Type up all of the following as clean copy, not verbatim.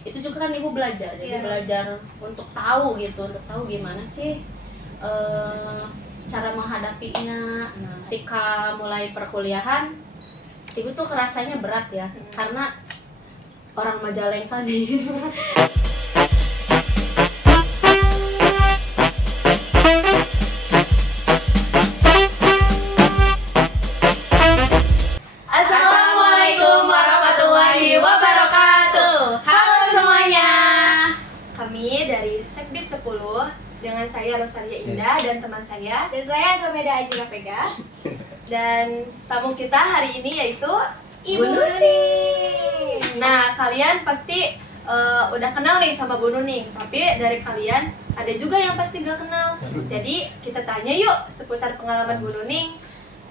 itu juga kan ibu belajar, jadi belajar untuk tahu gitu, untuk tahu gimana sih cara menghadapinya. Nah, ketika mulai perkuliahan ibu tuh kerasanya berat ya, karena orang Majalengka nih. Assalamualaikum warahmatullahi wabarakatuh. Halo semuanya. Kami dari Sekbid 10 dengan saya Rosalia Indah dan teman saya, Dan saya Andromeda Ajira Vega. dan tamu kita hari ini yaitu Ibu Nuning. Nah, kalian pasti udah kenal nih sama Bu Nuning, tapi dari kalian ada juga yang pasti gak kenal. Jadi kita tanya yuk seputar pengalaman Bu Nuning.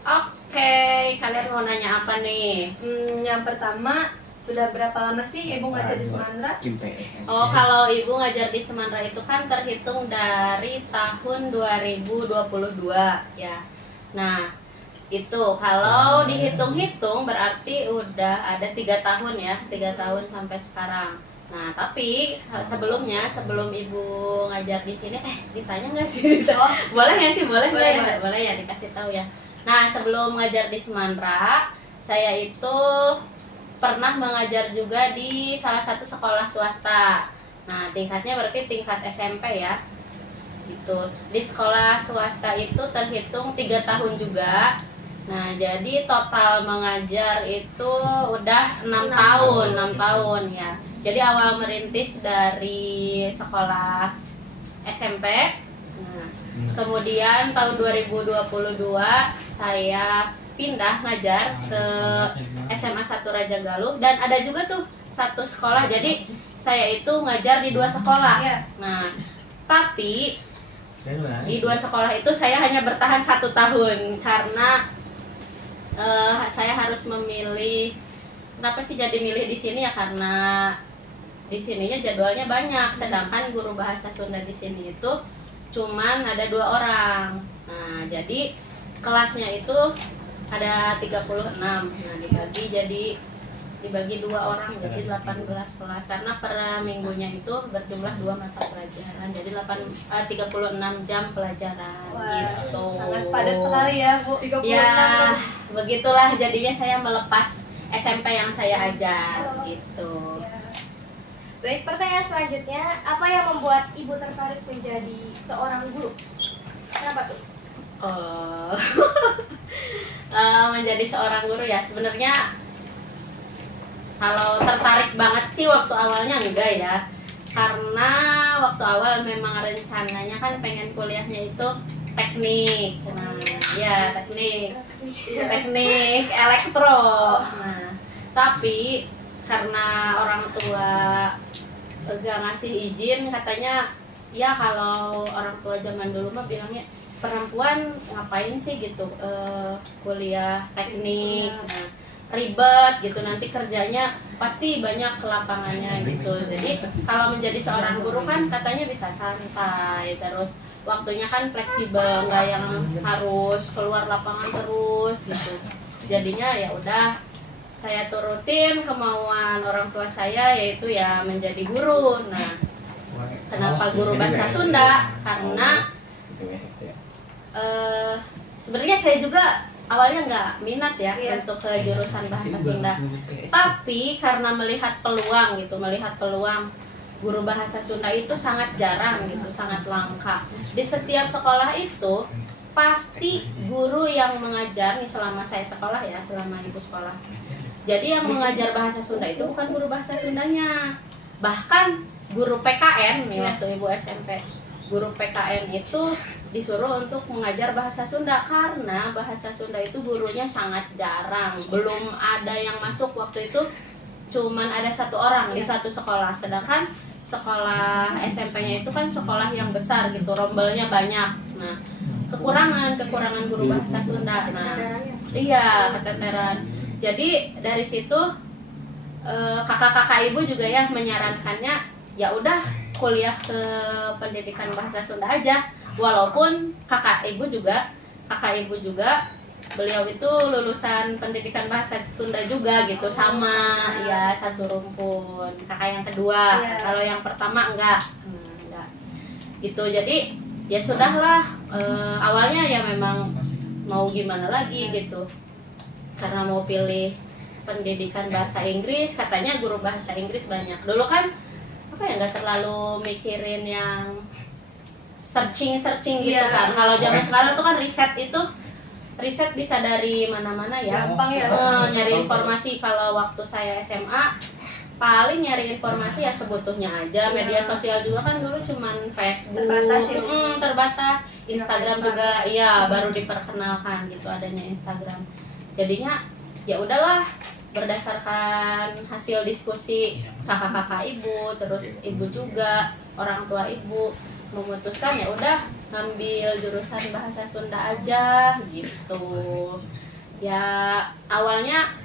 Oke, kalian mau nanya apa nih? Yang pertama, sudah berapa lama sih Ibu ngajar di Semandra? Oh, kalau ibu ngajar di Semandra itu kan terhitung dari tahun 2022 ya. Nah, itu kalau dihitung-hitung berarti udah ada 3 tahun ya, 3 tahun sampai sekarang. Nah, tapi sebelumnya, sebelum ibu ngajar di sini, ditanya nggak sih? Oh, Boleh nggak sih? Boleh nggak ya? boleh. Boleh ya, dikasih tahu ya. Nah, sebelum ngajar di Semandra, saya itu pernah mengajar juga di salah satu sekolah swasta. Nah, tingkatnya berarti tingkat SMP ya. Gitu. Di sekolah swasta itu terhitung 3 tahun juga. Nah, jadi total mengajar itu udah 6 tahun, 6 tahun ya. Jadi awal merintis dari sekolah SMP. Nah, kemudian tahun 2022 saya pindah ngajar ke SMA 1 Raja Galuh, dan ada juga tuh satu sekolah, jadi saya itu ngajar di 2 sekolah. Iya. Nah, tapi di 2 sekolah itu saya hanya bertahan 1 tahun karena saya harus memilih. Kenapa sih jadi milih di sini ya, karena di sininya jadwalnya banyak, sedangkan guru bahasa Sunda di sini itu cuman ada 2 orang. Nah, jadi kelasnya itu ada 36. Nah, dibagi 2 orang, jadi 18 kelas, karena per minggunya itu berjumlah 2 mata pelajaran, jadi 36 jam pelajaran. Wah, gitu. sangat padat sekali ya Bu. 36. Ya, begitulah jadinya saya melepas SMP yang saya ajar gitu. Ya. Baik, pertanyaan selanjutnya, apa yang membuat Ibu tertarik menjadi seorang guru? Kenapa tuh? Menjadi seorang guru ya, sebenarnya kalau tertarik banget sih waktu awalnya enggak ya, karena waktu awal memang rencananya kan pengen kuliahnya itu teknik. Nah, ya teknik elektro. Nah, tapi karena orang tua gak ngasih izin, katanya ya kalau orang tua zaman dulu mah bilangnya perempuan ngapain sih gitu kuliah teknik. Nah, ribet gitu, nanti kerjanya pasti banyak ke lapangannya gitu. Jadi kalau menjadi seorang guru kan katanya bisa santai, terus waktunya kan fleksibel, nggak yang harus keluar lapangan terus gitu. Jadinya ya udah saya turutin kemauan orang tua saya, yaitu ya menjadi guru. Nah, kenapa guru bahasa Sunda? Karena sebenarnya saya juga awalnya nggak minat ya untuk ke jurusan bahasa Sunda, tapi karena melihat peluang guru bahasa Sunda itu sangat jarang gitu, sangat langka. Di setiap sekolah itu pasti guru yang mengajar nih, selama saya sekolah ya, selama ibu sekolah. Jadi yang mengajar bahasa Sunda itu bukan guru bahasa Sundanya, bahkan guru PKN nih waktu ibu SMP. Guru PKN itu disuruh untuk mengajar bahasa Sunda karena bahasa Sunda itu gurunya sangat jarang, belum ada yang masuk waktu itu, cuman ada 1 orang di satu sekolah, sedangkan sekolah SMP-nya itu kan sekolah yang besar gitu, rombelnya banyak. Nah, kekurangan guru bahasa Sunda. Nah, iya, keteteran. Jadi dari situ kakak-kakak ibu juga ya menyarankannya, ya udah kuliah ke pendidikan bahasa Sunda aja. Walaupun kakak ibu juga beliau itu lulusan pendidikan bahasa Sunda juga gitu, sama ya satu rumpun. Kakak yang kedua, kalau yang pertama enggak gitu. Jadi ya sudahlah, awalnya ya memang mau gimana lagi gitu, karena mau pilih pendidikan bahasa Inggris, katanya guru bahasa Inggris banyak. Dulu kan apa ya, nggak terlalu mikirin yang searching gitu kan. Kalau zaman sekarang tuh kan riset bisa dari mana-mana ya. Gampang ya. Nyari informasi. Kalau waktu saya SMA paling nyari informasi ya sebutuhnya aja. Media sosial juga kan dulu cuman Facebook, terbatas. Instagram juga iya baru diperkenalkan gitu adanya Instagram. Jadinya ya udahlah, berdasarkan hasil diskusi kakak-kakak ibu, terus ibu juga, orang tua ibu memutuskan ya udah ngambil jurusan bahasa Sunda aja gitu. Ya awalnya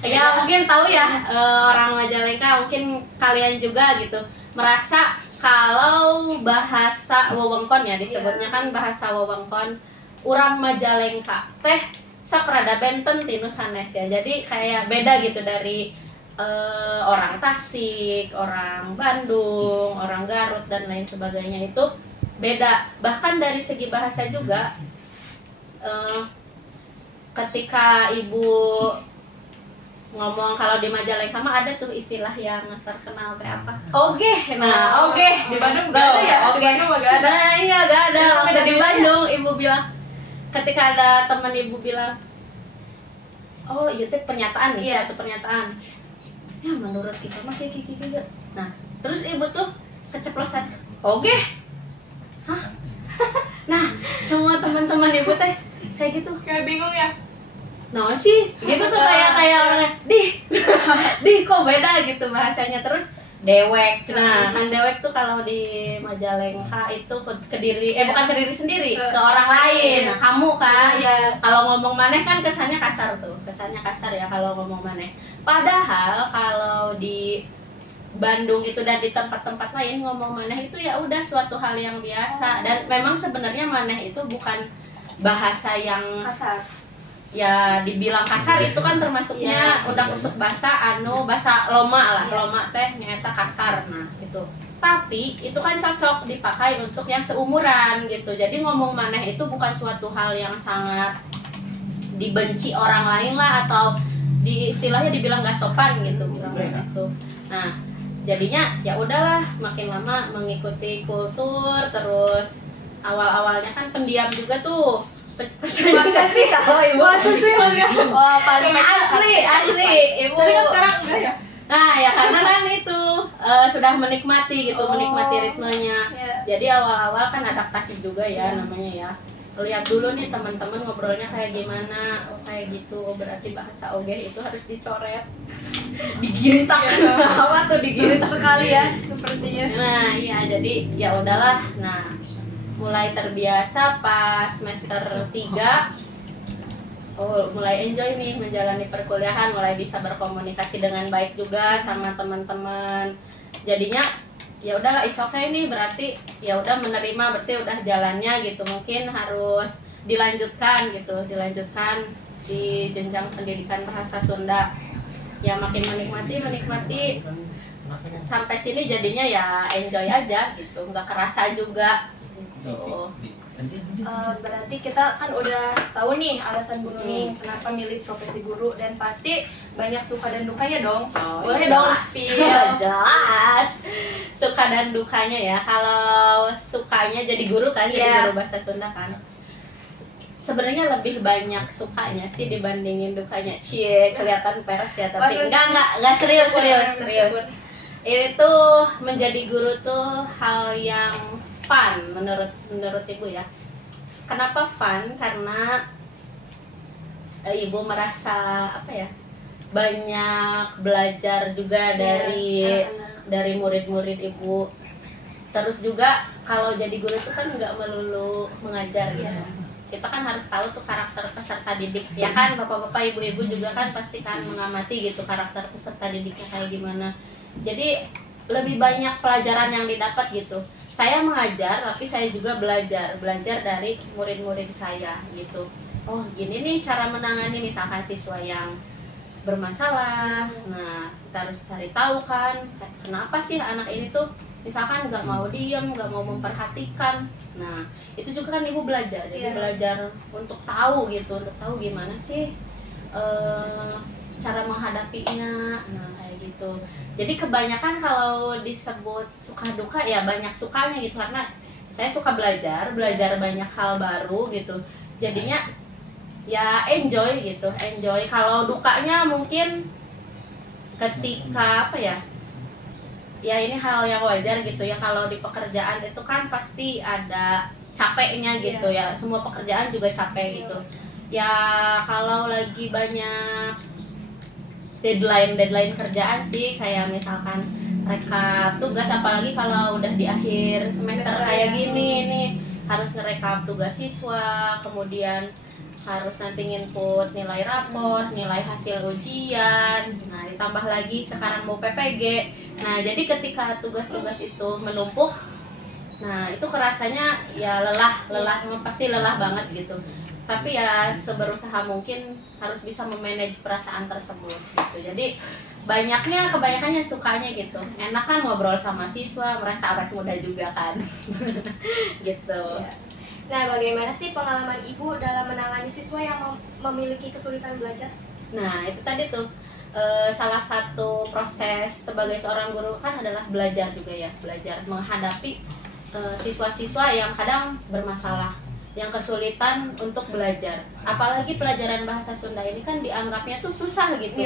ya mungkin tahu ya, orang Majalengka, mungkin kalian juga gitu merasa kalau bahasa wewengkon ya disebutnya kan bahasa wewengkon urang Majalengka teh saprada benten tinu sanes ya. Jadi kayak beda gitu dari orang Tasik, orang Bandung, orang Garut dan lain sebagainya, itu beda. Bahkan dari segi bahasa juga, ketika ibu ngomong kalau di Majalengka mah ada tuh istilah yang terkenal teh apa? Oge. Nah, oge Di Bandung gak ada ya? Oge. Di Bandung gak ada. Nah, iya gak ada. Beda Di Bandung ibu bilang, ketika ada teman ibu bilang, oh iya teh pernyataan nih, satu pernyataan. Ya menurut kita mah kayak gitu. Nah, terus ibu tuh keceplosan. Oge. Hah? Nah, semua teman-teman ibu teh kayak gitu. Kayak bingung ya. Nah sih, gitu tuh kayak orangnya, di kok beda gitu bahasanya. Terus dewek, nah kan dewek tuh kalau di Majalengka itu Kediri, bukan Kediri sendiri, ke orang lain. Nah, kamu kan, kalau ngomong maneh kan kesannya kasar tuh, kesannya kasar ya kalau ngomong maneh. Padahal kalau di Bandung itu dan di tempat-tempat lain ngomong maneh itu ya udah suatu hal yang biasa. Dan memang sebenarnya maneh itu bukan bahasa yang Kasar. Ya dibilang kasar itu kan termasuknya udah kusuk bahasa loma lah, loma teh nyata kasar. Nah itu, tapi itu kan cocok dipakai untuk yang seumuran gitu. Jadi ngomong maneh itu bukan suatu hal yang sangat dibenci orang lain lah, atau di istilahnya dibilang gak sopan gitu bilang gitu. Nah jadinya ya udahlah, makin lama mengikuti kultur. Terus awal-awalnya kan pendiam juga tuh. Masa sih kalau ibu? Wah, paling asli ibu. Tapi kan sekarang enggak ya? Nah ya karena kan itu sudah menikmati gitu, menikmati ritmenya. Jadi awal-awal kan adaptasi juga ya namanya ya. Lihat dulu nih teman-teman ngobrolnya kayak gimana. Oh kayak gitu, berarti bahasa oge itu harus dicoret, digintak. Apa tuh digintak sekali ya sepertinya. Nah iya, jadi ya udahlah. Nah mulai terbiasa pas semester 3, mulai enjoy nih menjalani perkuliahan, mulai bisa berkomunikasi dengan baik juga sama teman-teman. Jadinya ya udahlah, it's okay nih, berarti ya udah menerima, berarti udah jalannya gitu. Mungkin harus dilanjutkan gitu, dilanjutkan di jenjang pendidikan bahasa Sunda. Ya makin menikmati sampai sini jadinya ya enjoy aja gitu, nggak kerasa juga. Berarti kita kan udah tahu nih alasan Bu Nuning kenapa milih profesi guru, dan pasti banyak suka dan dukanya dong. Boleh dong spill. Jelas suka dan dukanya ya. Kalau sukanya jadi guru kan, jadi guru bahasa Sunda kan, sebenarnya lebih banyak sukanya sih dibandingin dukanya. Cie, kelihatan peres ya, tapi enggak, serius. Ini tuh menjadi guru tuh hal yang fun menurut ibu ya. Kenapa fun? Karena ibu merasa apa ya, banyak belajar juga dari murid-murid ibu. Terus juga kalau jadi guru itu kan nggak melulu mengajar gitu. Kita kan harus tahu tuh karakter peserta didik ya kan, bapak-bapak, ibu-ibu juga kan pasti kan mengamati gitu karakter peserta didiknya kayak gimana. Jadi lebih banyak pelajaran yang didapat gitu. Saya mengajar tapi saya juga belajar dari murid-murid saya gitu. oh gini nih cara menangani misalkan siswa yang bermasalah. Nah, kita harus cari tahu kan, kenapa sih anak ini tuh misalkan nggak mau diem, nggak mau memperhatikan. Nah, itu juga kan ibu belajar, jadi belajar untuk tahu gitu, untuk tahu gimana sih cara menghadapinya. Nah, kayak gitu. Jadi kebanyakan kalau disebut suka duka ya banyak sukanya gitu, karena saya suka belajar banyak hal baru gitu. Jadinya ya enjoy gitu, enjoy. Kalau dukanya mungkin ketika apa ya, ya ini hal yang wajar gitu ya, kalau di pekerjaan itu kan pasti ada capeknya gitu ya, semua pekerjaan juga capek gitu ya. Kalau lagi banyak deadline kerjaan sih, kayak misalkan rekap tugas, apalagi kalau udah di akhir semester kayak gini nih, harus ngerekap tugas siswa, kemudian harus nanti nginput nilai rapor, nilai hasil ujian. Nah, ditambah lagi sekarang mau PPG. Nah, jadi ketika tugas-tugas itu menumpuk, nah itu kerasanya ya lelah, pasti lelah banget gitu. Tapi ya seberusaha mungkin harus bisa memanage perasaan tersebut gitu. Jadi kebanyakannya sukanya gitu. Enak kan ngobrol sama siswa, merasa awet muda juga kan. Gitu. Nah, bagaimana sih pengalaman ibu dalam menangani siswa yang memiliki kesulitan belajar? Nah, itu tadi tuh salah satu proses sebagai seorang guru kan adalah belajar juga ya, belajar menghadapi siswa-siswa yang kadang bermasalah, yang kesulitan untuk belajar. Apalagi pelajaran bahasa Sunda ini kan dianggapnya tuh susah gitu.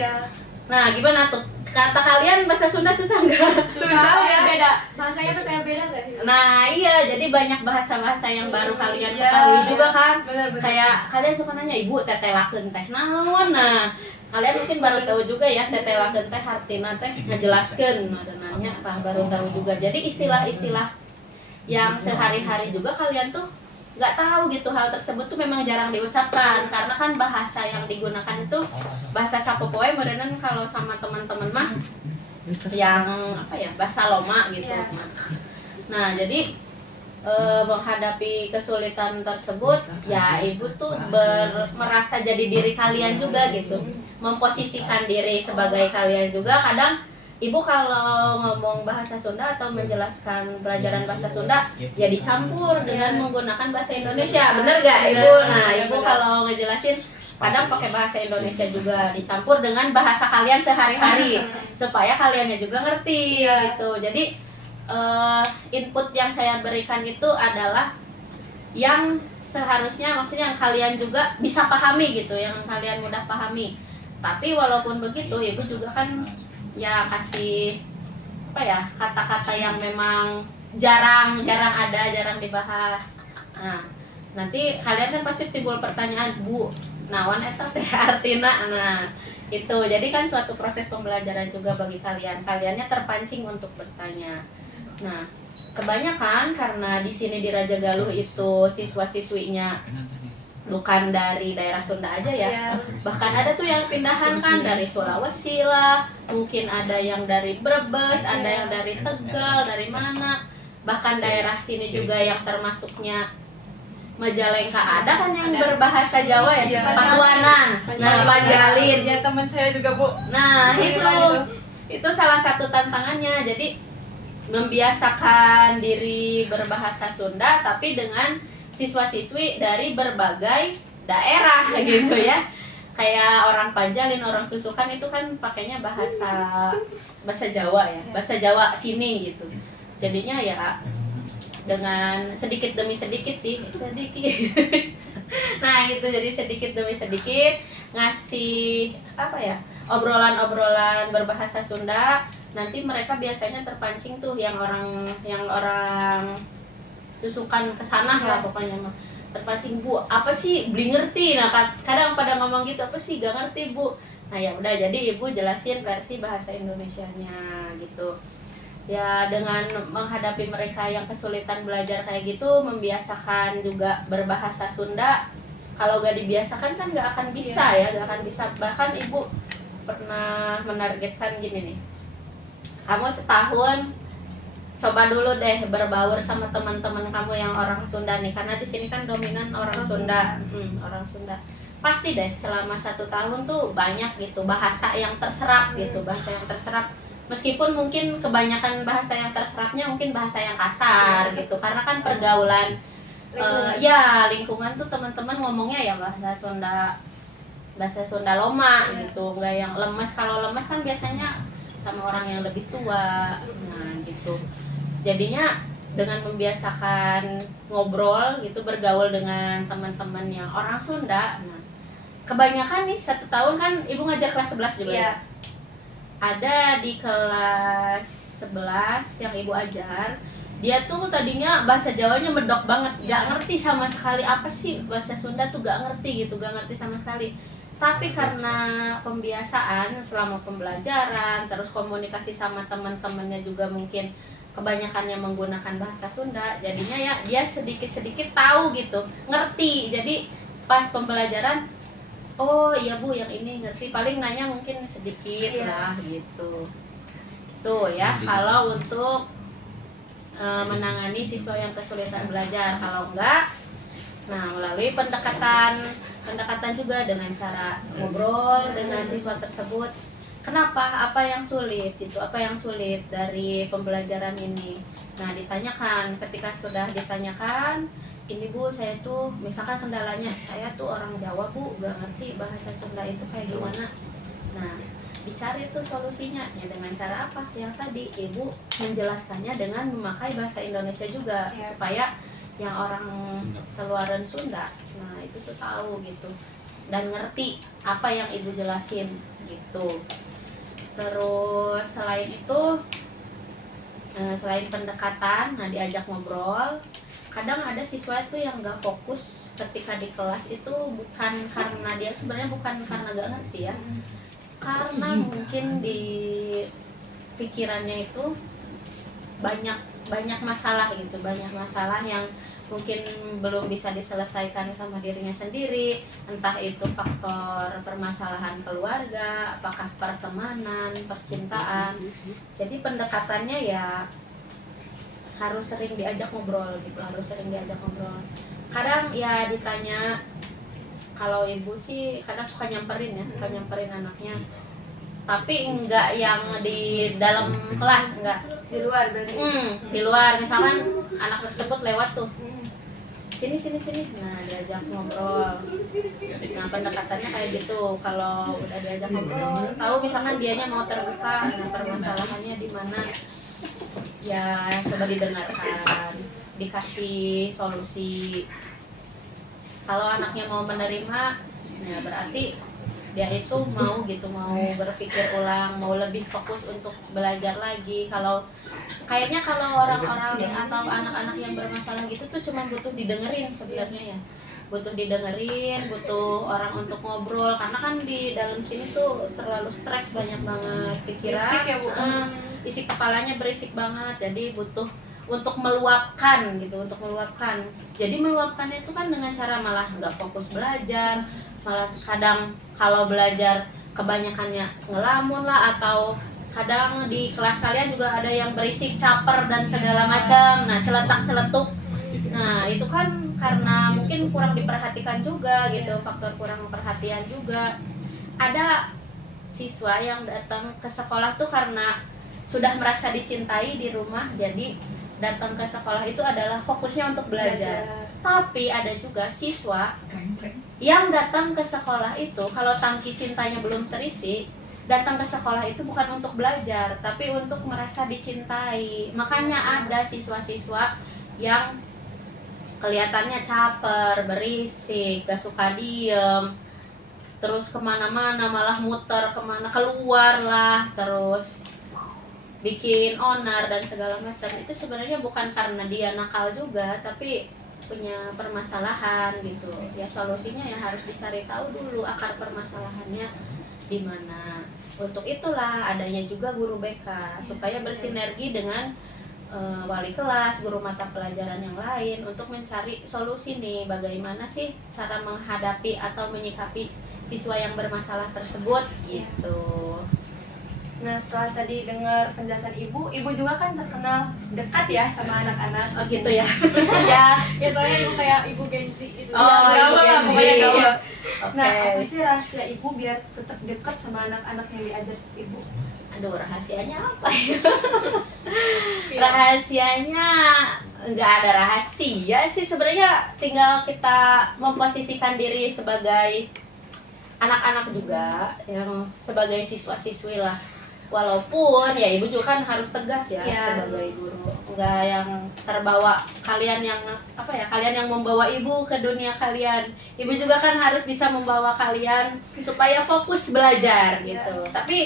Nah, gimana tuh? Kata kalian bahasa Sunda susah nggak? Susah ya, beda. Bahasanya tuh kayak beda nggak sih? Nah, iya, jadi banyak bahasa-bahasa yang baru kalian ketahui juga kan. Kayak kalian suka nanya, ibu tetelakeun teh naon? Nah, kalian mungkin baru tahu juga ya, tetelakeun teh artina teh ngajelaskeun. Ada nanya apa baru tahu juga. Jadi istilah-istilah yang sehari-hari juga kalian tuh nggak tahu gitu, hal tersebut tuh memang jarang diucapkan, karena kan bahasa yang digunakan itu bahasa sapopoe beneran kalau sama teman-teman mah yang apa ya, bahasa Loma gitu. Nah, jadi menghadapi kesulitan tersebut ya ibu tuh merasa jadi diri kalian juga gitu, memposisikan diri sebagai kalian juga. Kadang ibu kalau ngomong bahasa Sunda atau menjelaskan pelajaran bahasa Sunda ya dicampur dengan menggunakan bahasa Indonesia, bener gak ibu? Nah, ibu kalau ngejelasin kadang pakai bahasa Indonesia juga dicampur dengan bahasa kalian sehari-hari supaya kaliannya juga ngerti gitu. Jadi input yang saya berikan itu adalah yang seharusnya, maksudnya yang kalian juga bisa pahami gitu, yang kalian mudah pahami. Tapi walaupun begitu, ibu juga kan ya kasih apa ya, kata-kata yang memang jarang ada, jarang dibahas. Nah, nanti kalian kan pasti timbul pertanyaan, Bu, naon eta teh artina. Nah, itu jadi kan suatu proses pembelajaran juga bagi kaliannya terpancing untuk bertanya. Nah, kebanyakan karena di sini di Raja Galuh itu siswa-siswinya bukan dari daerah Sunda aja ya, bahkan ada tuh yang pindahan kan dari Sulawesi lah, mungkin ada yang dari Brebes, ada yang dari Tegal, dari mana, bahkan daerah sini juga yang termasuknya Majalengka ada kan yang berbahasa Jawa ya, Patuanan, nah Panjalin, ya teman saya juga Bu. Nah itu salah satu tantangannya, jadi membiasakan diri berbahasa Sunda tapi dengan siswa-siswi dari berbagai daerah gitu ya. Kayak orang Panjalin, orang Susukan itu kan pakainya bahasa Jawa ya, bahasa Jawa sini gitu. Jadinya ya dengan sedikit demi sedikit sih, nah itu jadi sedikit demi sedikit ngasih apa ya, obrolan-obrolan berbahasa Sunda. Nanti mereka biasanya terpancing tuh yang orang Susukan kesana lah pokoknya mah, terpancing, Bu, apa sih beli ngerti. Nah, kadang pada ngomong gitu, apa sih gak ngerti Bu. Nah ya udah, jadi ibu jelasin versi bahasa Indonesianya gitu ya. Dengan menghadapi mereka yang kesulitan belajar kayak gitu, membiasakan juga berbahasa Sunda. Kalau gak dibiasakan kan gak akan bisa ya, gak akan bisa. Bahkan ibu pernah menargetkan gini nih, kamu setahun coba dulu deh berbaur sama teman-teman kamu yang orang Sunda nih, karena di sini kan dominan orang Sunda. Orang Sunda pasti deh selama 1 tahun tuh banyak gitu bahasa yang terserap gitu, bahasa yang terserap, meskipun mungkin kebanyakan bahasa yang terserapnya mungkin bahasa yang kasar gitu, karena kan pergaulan lingkungan tuh teman-teman ngomongnya ya bahasa Sunda Loma gitu, nggak yang lemes. Kalau lemes kan biasanya sama orang yang lebih tua, nah gitu. Jadinya dengan membiasakan ngobrol gitu, bergaul dengan teman-teman yang orang Sunda. Nah, kebanyakan nih 1 tahun kan ibu ngajar kelas 11 juga ya. Ada di kelas 11 yang ibu ajar, dia tuh tadinya bahasa Jawanya medok banget, gak ngerti sama sekali apa sih bahasa Sunda tuh, gak ngerti gitu, gak ngerti sama sekali. Tapi karena pembiasaan selama pembelajaran, terus komunikasi sama teman-temannya juga mungkin kebanyakannya menggunakan bahasa Sunda, jadinya ya dia sedikit-sedikit tahu gitu, ngerti. Jadi pas pembelajaran, oh iya Bu yang ini ngerti, paling nanya mungkin sedikit lah gitu. Tuh ya kalau untuk menangani siswa yang kesulitan belajar. Kalau enggak, nah melalui pendekatan juga dengan cara ngobrol dengan siswa tersebut. Kenapa? Apa yang sulit itu? Apa yang sulit dari pembelajaran ini? Nah, ditanyakan. Ketika sudah ditanyakan, ini Bu, saya tuh misalkan kendalanya, saya tuh orang Jawa Bu, gak ngerti bahasa Sunda itu kayak gimana. Nah, dicari tuh solusinya ya dengan cara apa? Yang tadi Ibu menjelaskannya dengan memakai bahasa Indonesia juga, supaya yang orang seluaran Sunda, nah itu tuh tahu gitu dan ngerti apa yang Ibu jelasin gitu. Terus selain itu, selain pendekatan, nah diajak ngobrol. Kadang ada siswa itu yang gak fokus ketika di kelas itu bukan karena dia sebenarnya bukan karena gak ngerti ya, karena mungkin di pikirannya itu banyak masalah gitu, banyak masalah yang mungkin belum bisa diselesaikan sama dirinya sendiri, entah itu faktor permasalahan keluarga, apakah pertemanan, percintaan. Jadi pendekatannya ya harus sering diajak ngobrol gitu, harus sering diajak ngobrol. Kadang ya ditanya, kalau ibu sih kadang suka nyamperin ya, suka nyamperin anaknya, tapi enggak yang di dalam kelas, enggak, Di luar berarti. Di luar, misalkan anak tersebut lewat tuh, sini, nah diajak ngobrol. Nah pendekatannya kayak gitu. Kalau udah diajak ngobrol, tahu misalkan dianya mau terbuka, nah permasalahannya di mana, ya coba didengarkan, dikasih solusi. Kalau anaknya mau menerima, ya berarti dia itu mau gitu, mau berpikir ulang, mau lebih fokus untuk belajar lagi. Kalau kayaknya kalau orang-orang atau anak-anak yang bermasalah gitu tuh cuma butuh didengerin sebenarnya ya, butuh didengerin, butuh orang untuk ngobrol, karena kan di dalam sini tuh terlalu stres, banyak banget pikiran, Berisik ya, Bu? Isi kepalanya berisik banget, jadi butuh untuk meluapkan gitu, untuk meluapkan. Jadi meluapkannya itu kan dengan cara malah nggak fokus belajar, malah kadang kalau belajar kebanyakannya ngelamun lah, atau kadang di kelas kalian juga ada yang berisik, caper dan segala macam, nah celetak-celetuk. Nah itu kan karena mungkin kurang diperhatikan juga gitu, faktor kurang perhatian juga. Ada siswa yang datang ke sekolah tuh karena sudah merasa dicintai di rumah, jadi datang ke sekolah itu adalah fokusnya untuk belajar. Tapi ada juga siswa yang datang ke sekolah itu kalau tangki cintanya belum terisi, datang ke sekolah itu bukan untuk belajar, tapi untuk merasa dicintai. Makanya ada siswa-siswa yang kelihatannya caper, berisik, gak suka diem, terus kemana-mana malah muter kemana, keluar lah, terus bikin onar dan segala macam. Itu sebenarnya bukan karena dia nakal juga, tapi punya permasalahan gitu ya. Solusinya ya harus dicari tahu dulu akar permasalahannya di mana. Untuk itulah adanya juga guru BK, supaya bersinergi dengan wali kelas, guru mata pelajaran yang lain untuk mencari solusi nih, bagaimana sih cara menghadapi atau menyikapi siswa yang bermasalah tersebut gitu. Nah, setelah tadi dengar penjelasan ibu juga kan terkenal dekat ya sama anak-anak. Oh gitu ya. Ya, Ya soalnya ibu kayak ibu gengsi gitu. Oh, gaul lah, iya, pokoknya iya. gaul. Oke. Nah, apa sih rahasia ibu biar tetap dekat sama anak-anak yang diajar ibu? Aduh, rahasianya apa ya? Rahasianya nggak ada rahasia sih sebenarnya, tinggal kita memposisikan diri sebagai anak-anak juga, yang sebagai siswa-siswi lah. Walaupun ya ibu juga kan harus tegas ya, Ya. sebagai guru, nggak yang terbawa kalian yang apa ya, kalian yang membawa ibu ke dunia kalian. Ibu juga kan harus bisa membawa kalian supaya fokus belajar gitu. Ya. Tapi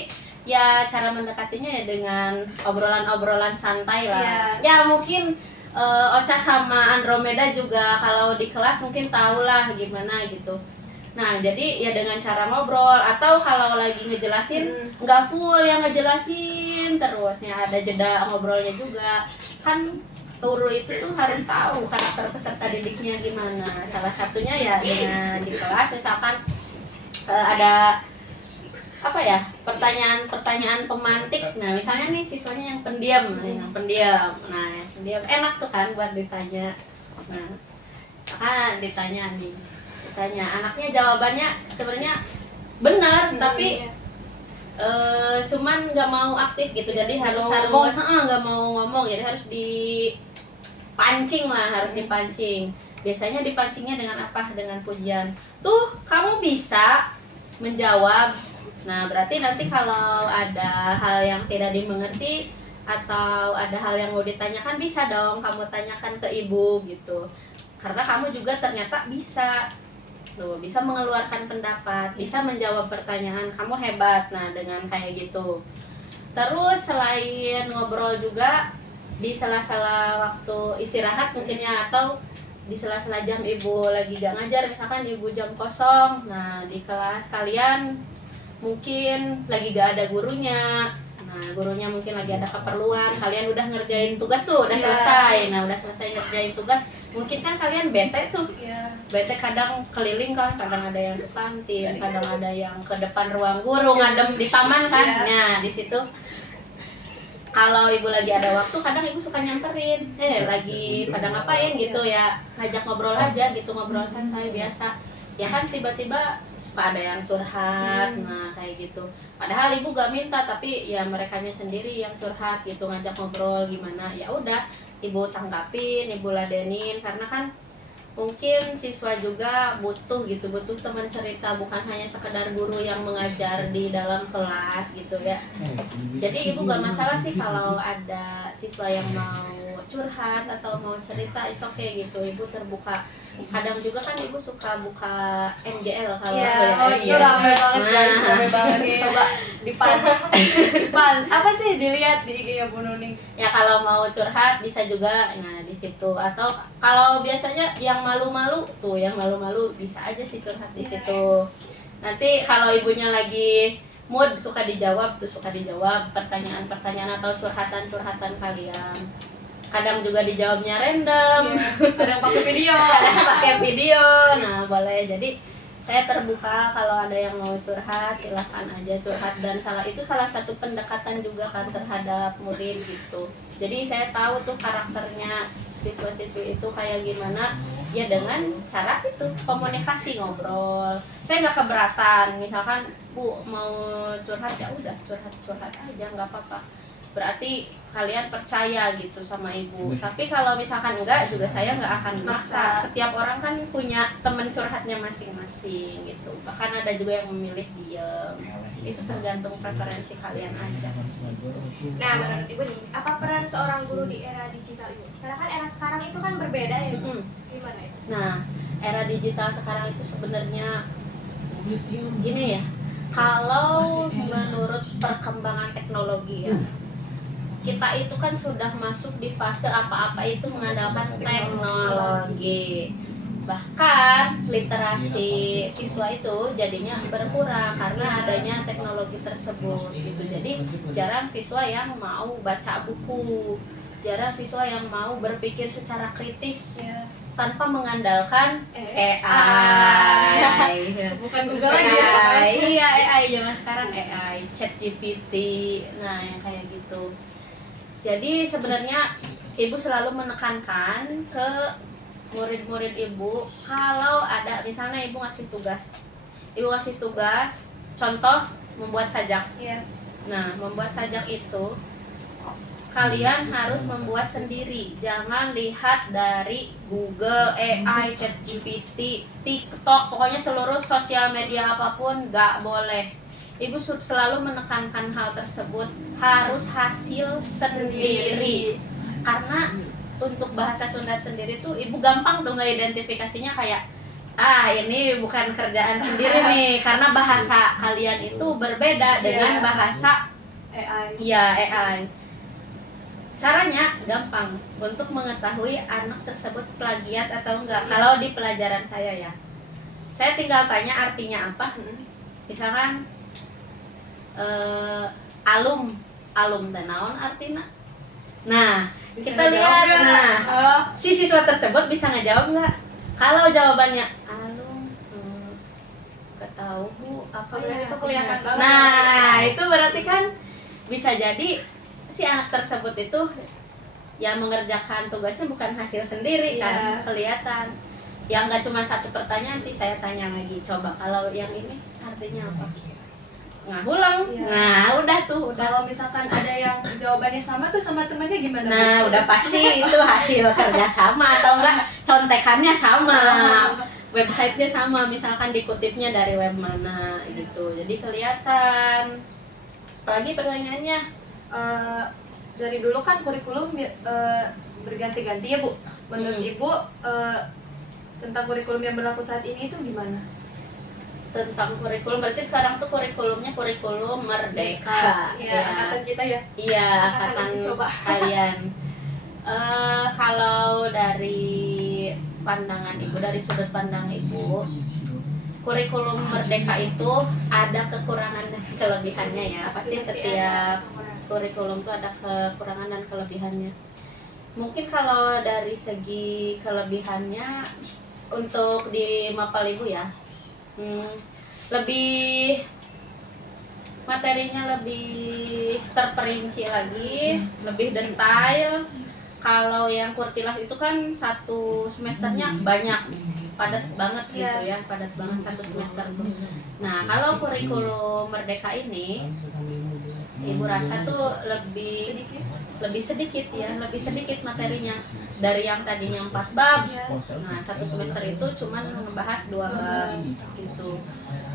ya cara mendekatinya ya dengan obrolan-obrolan santai lah. Ya. Ya mungkin Ocha sama Andromeda juga kalau di kelas mungkin tahu lah gimana gitu. Nah, jadi ya dengan cara ngobrol, atau kalau lagi ngejelasin nggak full yang ngejelasin terusnya, ada jeda ngobrolnya juga. Kan guru itu tuh harus tahu karakter peserta didiknya gimana. Salah satunya ya dengan di kelas misalkan ada apa ya, pertanyaan pemantik. Nah, misalnya nih siswanya yang pendiam. Nah, yang pendiam enak tuh kan buat ditanya. Nah, misalkan ditanya, anaknya jawabannya sebenarnya benar, tapi cuman nggak mau aktif gitu, jadi harus nggak mau ngomong, jadi harus dipancing lah, Biasanya dipancingnya dengan apa? Dengan pujian. Tuh, kamu bisa menjawab. Nah, berarti nanti kalau ada hal yang tidak dimengerti atau ada hal yang mau ditanyakan, bisa dong kamu tanyakan ke ibu gitu. Karena kamu juga ternyata bisa mengeluarkan pendapat, bisa menjawab pertanyaan, kamu hebat. Nah, dengan kayak gitu. Terus selain ngobrol juga di sela-sela waktu istirahat mungkin ya, atau di sela-sela jam ibu lagi gak ngajar, misalkan ibu jam kosong. Nah, di kelas kalian mungkin lagi gak ada gurunya. Nah, gurunya mungkin lagi ada keperluan, kalian udah ngerjain tugas tuh, udah selesai. Nah, udah selesai ngerjain tugas, mungkin kan kalian bete tuh. Bete kadang keliling kan, kadang ada yang ke kantin, kadang ada yang ke depan ruang guru ngadem di taman kan. Nah, di situ kalau ibu lagi ada waktu, kadang ibu suka nyamperin, lagi pada ngapain gitu ya, ngajak ngobrol aja gitu, ngobrol santai biasa. Ya kan tiba-tiba suka ada yang curhat, nah kayak gitu. Padahal ibu gak minta, tapi ya merekanya sendiri yang curhat gitu, ngajak ngobrol gimana. Ya udah, ibu tanggapin, ibu ladenin, karena kan mungkin siswa juga butuh teman cerita, bukan hanya sekedar guru yang mengajar di dalam kelas gitu ya. Jadi ibu gak masalah sih kalau ada siswa yang mau curhat atau mau cerita, it's okay gitu, ibu terbuka. Kadang juga kan ibu suka buka MGL kalau itu ramai banget guys, ramai banget. Coba dipan apa sih dilihat di IG-nya Bu Nuning. Ya kalau mau curhat bisa juga, nah di situ. Atau kalau biasanya yang malu-malu bisa aja sih curhat di situ. Nanti kalau ibunya lagi mood suka dijawab pertanyaan-pertanyaan atau curhatan kalian. Kadang juga dijawabnya random, kadang pakai video. Nah, boleh. Jadi saya terbuka kalau ada yang mau curhat, silahkan aja curhat. Dan salah satu pendekatan juga kan terhadap murid gitu. Jadi saya tahu tuh karakternya siswa-siswi itu kayak gimana, ya dengan cara itu komunikasi, ngobrol. Saya nggak keberatan, misalkan Bu mau curhat, ya udah curhat aja, nggak apa-apa. Berarti kalian percaya gitu sama ibu. Tapi kalau misalkan enggak, juga saya nggak akan maksa. Setiap orang kan punya teman curhatnya masing-masing gitu. Bahkan ada juga yang memilih diam. Itu tergantung preferensi kalian aja. Nah, menurut ibu nih, apa peran seorang guru di era digital ini? Karena kan era sekarang itu kan berbeda ya, Bu. Gimana itu? Nah, era digital sekarang itu sebenarnya gini ya. Kalau menurut perkembangan teknologi ya, kita itu kan sudah masuk di fase apa-apa itu mengandalkan teknologi. Bahkan literasi siswa itu jadinya berkurang karena adanya teknologi tersebut gitu. Jadi jarang siswa yang mau baca buku. jarang siswa yang mau berpikir secara kritis Ya. tanpa mengandalkan AI. Bukan Google lagi ya. AI, iya AI zaman sekarang AI, ChatGPT, nah yang kayak gitu. Jadi sebenarnya ibu selalu menekankan ke murid-murid ibu kalau ada misalnya ibu ngasih tugas, contoh membuat sajak. Iya. Nah, membuat sajak itu kalian harus membuat sendiri, jangan lihat dari Google, AI, ChatGPT, TikTok, pokoknya seluruh sosial media apapun nggak boleh. Ibu selalu menekankan hal tersebut, harus hasil sendiri. Karena untuk bahasa Sunda sendiri tuh ibu gampang tuh ngeidentifikasinya kayak ini bukan kerjaan sendiri nih, karena bahasa kalian itu berbeda dengan bahasa AI. ya AI. Caranya gampang untuk mengetahui anak tersebut plagiat atau enggak. Kalau di pelajaran saya ya, saya tinggal tanya artinya apa. Misalkan alum teh naon artina. Nah, kita lihat. Nah, si siswa tersebut bisa ngejawab nggak? Kalau jawabannya alum, nggak tahu bu apa ya. Itu kelihatan banget. Nah, itu berarti kan bisa jadi si anak tersebut itu ya mengerjakan tugasnya bukan hasil sendiri kan, kelihatan. Yang nggak cuma satu pertanyaan sih, saya tanya lagi, coba kalau yang ini artinya apa? Ngulang. Nah, udah tuh, udah. Kalau misalkan ada yang jawabannya sama tuh sama temannya gimana? Nah, udah pasti itu hasil kerja sama atau enggak contekannya sama. Websitenya sama, misalkan dikutipnya dari web mana gitu. Jadi kelihatan. Apalagi pertanyaannya? Dari dulu kan kurikulum berganti-ganti ya Bu. Menurut Ibu tentang kurikulum yang berlaku saat ini itu gimana? Tentang kurikulum, berarti sekarang tuh kurikulumnya kurikulum merdeka. Iya, angkatan kita ya. Iya, angkatan kalian. Kalau dari pandangan ibu, dari sudut pandang ibu, kurikulum merdeka itu ada kekurangan dan kelebihannya ya. Pasti setiap kurikulum itu ada kekurangan dan kelebihannya. Mungkin kalau dari segi kelebihannya untuk di mapal ibu ya, lebih materinya lebih terperinci lagi, lebih detail. Kalau yang kurtilah itu kan satu semesternya banyak, padat banget gitu ya, padat banget satu semester tuh. Nah, kalau kurikulum merdeka ini ibu rasa tuh lebih sedikit ya, lebih sedikit materinya dari yang tadinya 4 bab. Nah, satu semester itu cuma membahas 2 bab gitu.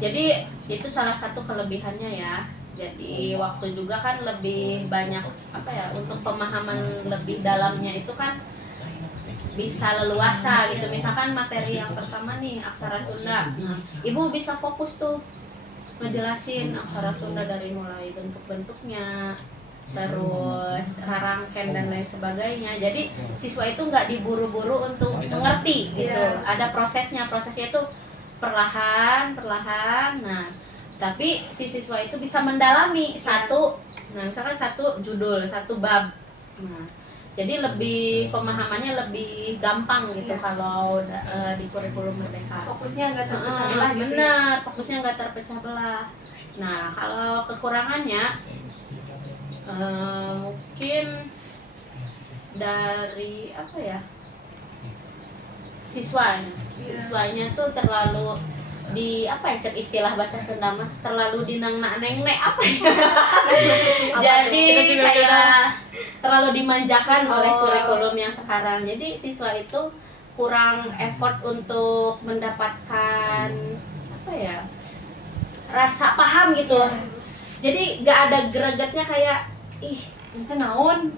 Jadi itu salah satu kelebihannya ya. Jadi waktu juga kan lebih banyak untuk pemahaman lebih dalamnya itu kan bisa leluasa gitu. Misalkan materi yang pertama nih aksara Sunda, nah, ibu bisa fokus tuh ngejelasin aksara Sunda dari mulai bentuk-bentuknya, terus rarangken dan lain sebagainya. Jadi siswa itu nggak diburu-buru untuk mengerti gitu. Ada prosesnya itu perlahan. Nah, tapi si siswa itu bisa mendalami misalkan satu judul, satu bab. Nah, jadi lebih pemahamannya lebih gampang gitu kalau di kurikulum merdeka. Fokusnya nggak terpecah belah gitu. Benar, fokusnya nggak terpecah belah. Nah, kalau kekurangannya mungkin dari siswanya tuh terlalu cek istilah bahasa Sunda mah terlalu dinang-nang neng-nek jadi kayak terlalu dimanjakan oleh kurikulum yang sekarang. Jadi siswa itu kurang effort untuk mendapatkan rasa paham gitu. Jadi gak ada gregetnya kayak itu naon,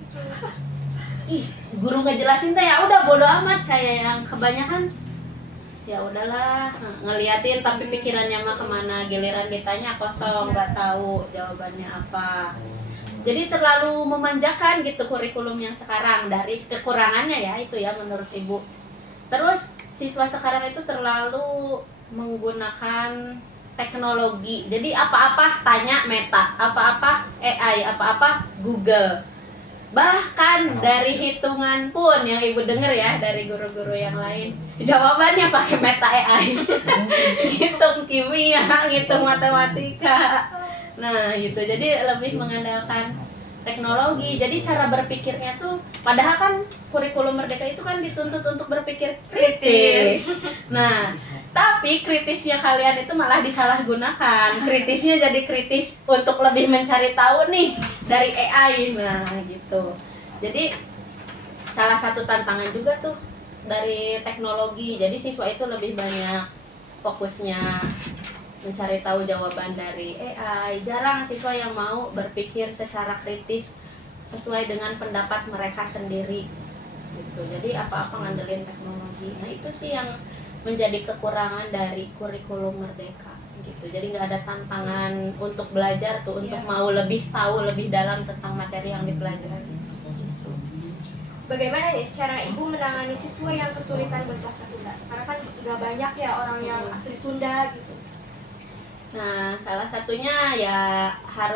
guru ngejelasin teh ya udah bodo amat, kayak yang kebanyakan ya udahlah ngeliatin tapi pikirannya mah kemana, giliran ditanya kosong, nggak tahu jawabannya apa. Jadi terlalu memanjakan gitu kurikulum yang sekarang. Dari kekurangannya ya itu ya menurut ibu. Terus siswa sekarang itu terlalu menggunakan teknologi. Jadi apa-apa tanya Meta, apa-apa AI, apa-apa Google. Bahkan dari hitungan pun yang ibu dengar ya dari guru-guru yang lain, jawabannya pakai meta AI. Ngitung kimia, ngitung matematika. Nah gitu, jadi lebih mengandalkan teknologi. Jadi cara berpikirnya tuh, padahal kan kurikulum Merdeka itu kan dituntut untuk berpikir kritis. Nah, tapi kritisnya kalian itu malah disalahgunakan. Kritisnya jadi kritis untuk lebih mencari tahu nih dari AI. Nah, gitu. Jadi salah satu tantangan juga tuh dari teknologi. Jadi siswa itu lebih banyak fokusnya mencari tahu jawaban dari AI. Jarang siswa yang mau berpikir secara kritis sesuai dengan pendapat mereka sendiri gitu. Jadi apa-apa ngandelin teknologi. Nah itu sih yang menjadi kekurangan dari kurikulum Merdeka gitu. Jadi nggak ada tantangan untuk belajar tuh, untuk mau lebih tahu lebih dalam tentang materi yang dipelajari. Bagaimana nih cara ibu menangani siswa yang kesulitan berbahasa Sunda? Karena kan nggak banyak ya orang yang asli Sunda gitu. Nah, salah satunya ya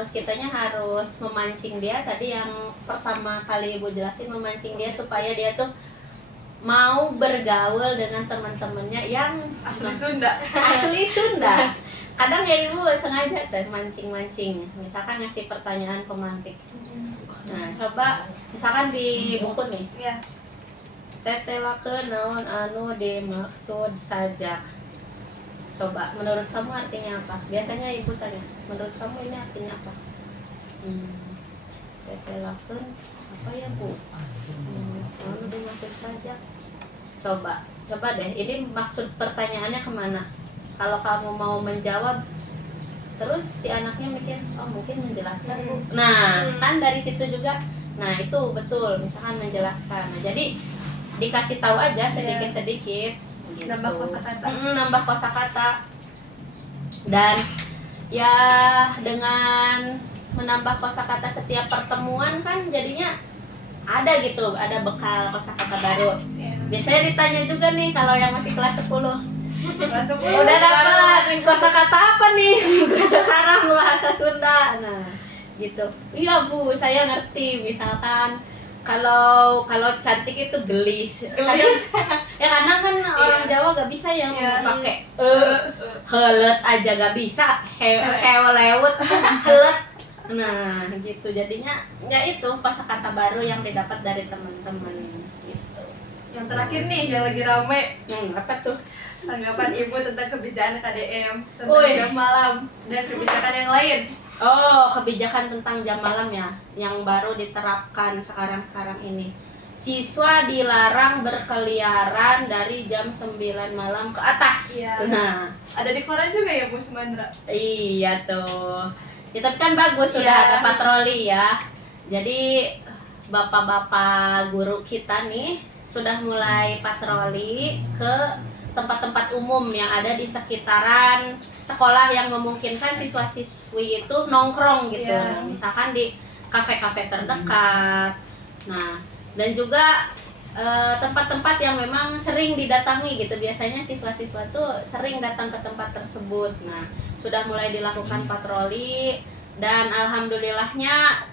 kitanya harus memancing dia. Tadi yang pertama kali ibu jelasin, memancing dia supaya dia tuh mau bergaul dengan teman-temannya yang Asli Sunda. Asli Sunda. Kadang ya ibu sengaja sih mancing-mancing. Misalkan ngasih pertanyaan pemantik. Nah, coba misalkan di buku nih. Iya. Tetelakeun naon anu dimaksud sajak. Coba, menurut kamu artinya apa? Biasanya ibu tanya, menurut kamu ini artinya apa? Tetelakeun apa ya bu? Anu dimaksud sajak. Coba deh, ini maksud pertanyaannya kemana? Kalau kamu mau menjawab, terus si anaknya mikir, oh mungkin menjelaskan bu. Nah, kan dari situ juga, nah itu betul, misalkan menjelaskan. Nah, jadi dikasih tahu aja sedikit-sedikit. Gitu. Nambah kosakata. Nambah kosakata. Dan ya dengan menambah kosakata setiap pertemuan kan jadinya ada gitu, ada bekal kosakata baru. Biasanya ditanya juga nih kalau yang masih kelas 10. Kelas 10 Udah dapat kosakata apa nih minggu sekarang bahasa Sunda. Nah, gitu. Iya Bu, saya ngerti. Misalkan kalau cantik itu gelis. Kadang kan orang Jawa gak bisa yang pakai helet aja gak bisa, hewlewut, helet. Nah, gitu. Jadinya ya itu kosakata baru yang didapat dari teman-teman gitu. Yang terakhir nih yang lagi rame, Apa tuh? tanggapan ibu tentang kebijakan KDM, tentang jam malam dan kebijakan yang lain. Oh, kebijakan tentang jam malam ya, yang baru diterapkan sekarang ini. Siswa dilarang berkeliaran dari jam 9 malam ke atas. Iya. Nah, Ada di koran juga ya Bu Sumandra? iya tuh. Ya, tapi kan bagus sudah ada patroli ya. Jadi bapak-bapak guru kita nih sudah mulai patroli ke tempat-tempat umum yang ada di sekitaran sekolah yang memungkinkan siswa-siswi itu nongkrong gitu. Misalkan di kafe-kafe terdekat. Nah, dan juga tempat-tempat yang memang sering didatangi gitu. Biasanya siswa-siswa tuh sering datang ke tempat tersebut. Nah, sudah mulai dilakukan patroli dan alhamdulillahnya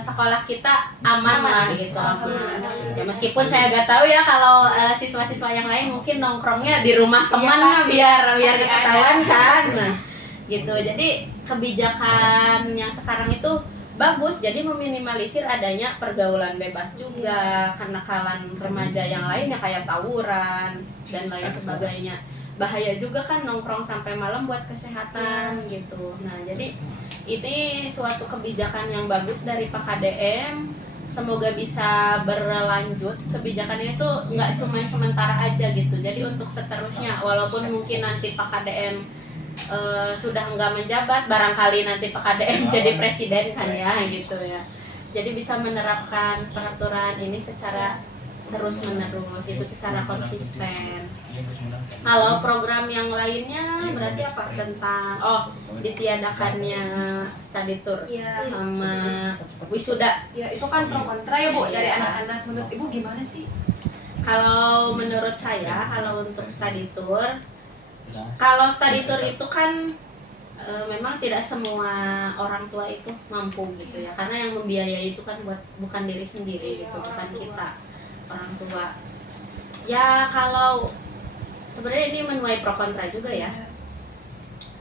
sekolah kita aman lah gitu, aman. Ya meskipun saya gak tahu ya kalau siswa-siswa yang lain mungkin nongkrongnya di rumah teman biar ketahuan kan. Nah, gitu. Jadi kebijakan yang sekarang itu bagus, jadi meminimalisir adanya pergaulan bebas juga, kenakalan remaja yang lainnya kayak tawuran dan lain sebagainya. Bahaya juga kan nongkrong sampai malam buat kesehatan gitu. Nah, jadi ini suatu kebijakan yang bagus dari Pak KDM. Semoga bisa berlanjut. Kebijakan itu nggak cuma sementara aja gitu. Jadi untuk seterusnya, walaupun mungkin nanti Pak KDM sudah nggak menjabat, barangkali nanti Pak KDM jadi presiden kan ya gitu ya. Jadi bisa menerapkan peraturan ini secara terus menerus, itu secara konsisten. Kalau program yang lainnya berarti apa, tentang ditiadakannya study tour sama wisuda. Ya itu kan pro kontra ya Bu dari anak-anak. Menurut Ibu gimana sih? Kalau menurut saya, kalau untuk study tour itu kan memang tidak semua orang tua itu mampu gitu ya, karena yang membiayai itu kan bukan diri sendiri gitu, bukan kita orang tua. Ya kalau sebenarnya ini menuai pro kontra juga ya,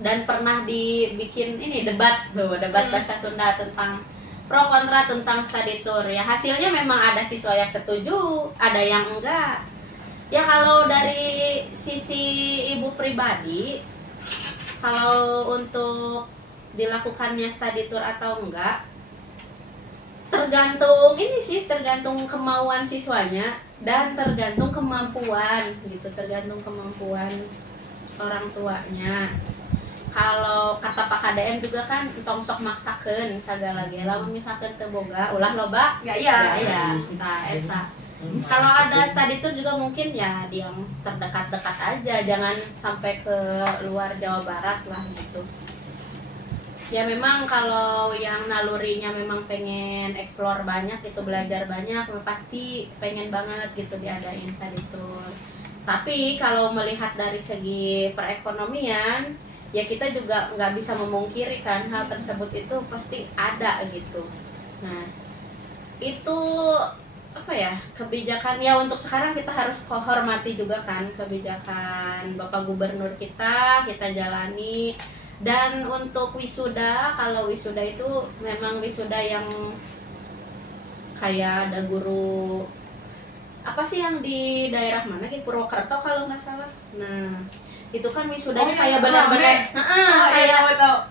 dan pernah dibikin ini debat bahasa Sunda tentang pro kontra tentang study tour ya. Hasilnya memang ada siswa yang setuju, ada yang enggak. Ya kalau dari sisi ibu pribadi, kalau untuk dilakukannya study tour atau enggak tergantung kemauan siswanya dan tergantung kemampuan gitu, tergantung kemampuan orang tuanya. Kalau kata Pak KDM juga kan tong sok maksakeun sagala ge, lamun misalkan teu boga ulah loba Nggak ya. Eta. Kalau ada study tour juga mungkin ya di yang terdekat-dekat aja, jangan sampai ke luar Jawa Barat lah gitu. Ya memang kalau yang nalurinya memang pengen explore banyak gitu, belajar banyak, pasti pengen banget gitu diadain study tour. Tapi kalau melihat dari segi perekonomian, ya kita juga nggak bisa memungkiri kan hal tersebut itu pasti ada gitu. Nah itu apa ya, kebijakan ya untuk sekarang kita harus hormati juga kan kebijakan Bapak Gubernur kita jalani. Dan untuk wisuda, kalau wisuda itu memang wisuda yang kayak ada guru apa sih yang di daerah mana gitu, Purwokerto kalau nggak salah. Nah itu kan wisudanya kayak benar-benar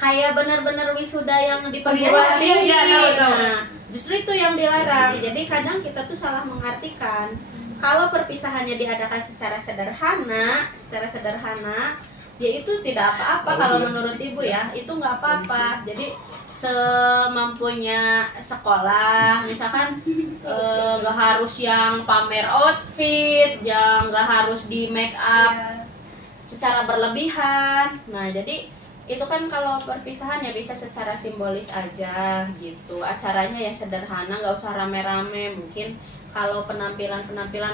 kayak benar-benar wisuda yang di perguruan tinggi. Nah justru itu yang dilarang. Jadi kadang kita tuh salah mengartikan kalau perpisahannya diadakan secara sederhana ya itu tidak apa-apa. Kalau menurut ibu ya itu nggak apa-apa. Jadi semampunya sekolah, misalkan nggak harus yang pamer outfit, yang nggak harus di make up secara berlebihan. Nah jadi itu kan kalau perpisahan ya bisa secara simbolis aja gitu, acaranya ya sederhana, nggak usah rame-rame. Mungkin kalau penampilan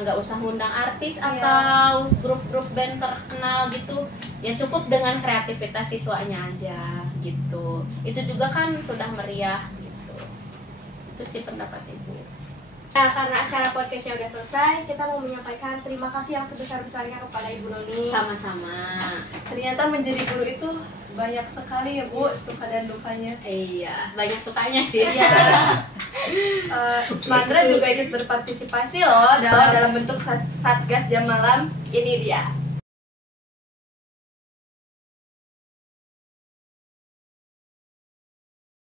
nggak usah ngundang artis atau grup-grup band terkenal gitu, ya cukup dengan kreativitas siswanya aja gitu. Itu juga kan sudah meriah gitu. Itu sih pendapat ibu. Nah, karena acara podcastnya udah selesai, kita mau menyampaikan terima kasih yang sebesar-besarnya kepada Ibu Noni. Sama-sama. Ternyata menjadi guru itu banyak sekali ya Bu, suka dan dukanya. Iya, banyak sukanya sih. Iya. Mandra juga ikut berpartisipasi loh dalam bentuk Satgas Jam Malam. Ini dia.